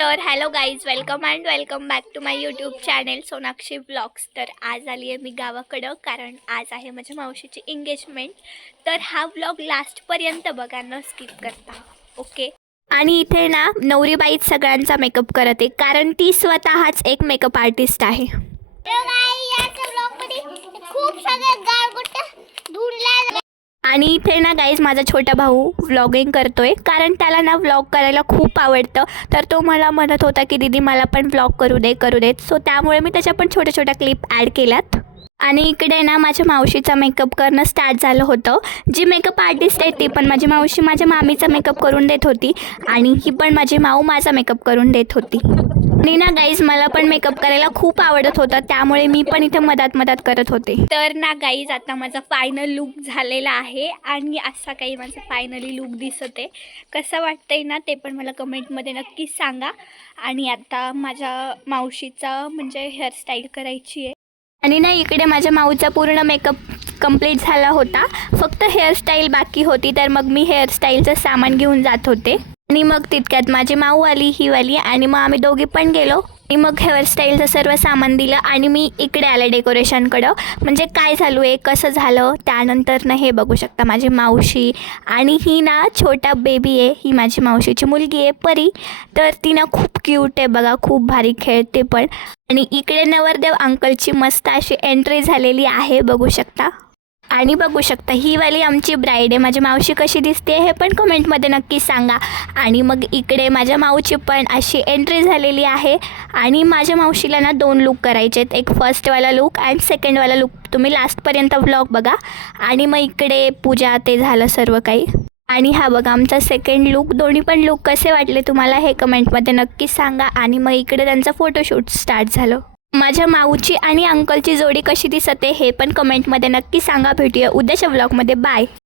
तर hello guys, welcome back to my YouTube channel Sonakshi blogs. तर आज आली आहे मी गावाकडं, कारण आज आहे माझ्या मावशीची एंगेजमेंट. तर हा ब्लॉग लास्टपर्यंत बघा, न स्किप करता, ओके. आणि इथे ना नवरीबाईच सगळ्यांचा मेकअप करत आहे, कारण ती स्वतःच एक मेकअप आर्टिस्ट आहे. आणि इथे ना गाईज माझा छोटा भाऊ व्लॉगिंग करतोय, कारण त्याला ना व्लॉग करायला खूप आवडतं. तर तो मला म्हणत होता की दीदी मला पण व्लॉग करू देत. सो त्यामुळे मी त्याच्या पण छोट्या क्लिप ॲड केल्यात. आणि इकडे ना माझ्या मावशीचा मेकअप करणं स्टार्ट झालं होतं. जी मेकअप आर्टिस्ट आहे ती पण माझी मावशी माझ्या मामीचा मेकअप करून देत होती, आणि ही पण माझी माऊ माझा मेकअप करून देत होती. आणि ना गाईज मला पण मेकअप करायला खूप आवडत होता, त्यामुळे मी पण इथे मधात करत होते. तर ना गाईज आता माझा फायनल लुक झालेला आहे, आणि असा काही माझा फायनली लुक दिसत आहे. कसं वाटतंय ना ते पण मला कमेंटमध्ये नक्कीच सांगा. आणि आता माझ्या मावशीचा म्हणजे हेअरस्टाईल करायची आहे. आणि ना इकडे माझ्या माऊचा पूर्ण मेकअप कंप्लीट झाला होता, फक्त हेअरस्टाईल बाकी होती. तर मग मी हेअरस्टाईलचं सामान घेऊन जात होते, आणि मग तितक्यात माझी माऊ आली, ही वाली, आणि मग आम्ही दोघी पण गेलो. आणि मग हेअरस्टाईलचं सर्व सामान दिलं, आणि मी इकडे आले डेकोरेशनकडं, म्हणजे काय चालू आहे, कसं झालं. त्यानंतर ना हे बघू शकता माझी मावशी, आणि ही ना छोटा बेबी आहे, ही माझी मावशीची मुलगी आहे परी. तर ती ना खूप क्यूट आहे बघा, खूप भारी खेळते पण. आणि इकडे नवरदेव अंकलची मस्त अशी एंट्री झालेली आहे, बघू शकता. आणि बघू शकता ही वाली आमची ब्राईड आहे. माझी मावशी कशी दिसते हे पण कमेंटमध्ये नक्की सांगा. आणि मग इकडे माझ्या माऊची पण अशी एंट्री झालेली आहे. आणि माझ्या मावशीला ना 2 लूक करायचे आहेत, एक फर्स्टवाला लूक अँड सेकंडवाला लूक. तुम्ही लास्टपर्यंत व्लॉग बघा. आणि मग इकडे पूजा ते झालं सर्व काही. आणि हा बघा आमचा सेकंड लूक. दोन्ही पण लूक कसे वाटले तुम्हाला हे कमेंटमध्ये नक्कीच सांगा. आणि मग इकडे त्यांचं फोटोशूट स्टार्ट झालं. माझ्या माऊची आणि अंकलची जोडी कशी दिसते हे पण कमेंटमध्ये नक्की सांगा. भेटूया उद्याच्या व्लॉगमध्ये. बाय.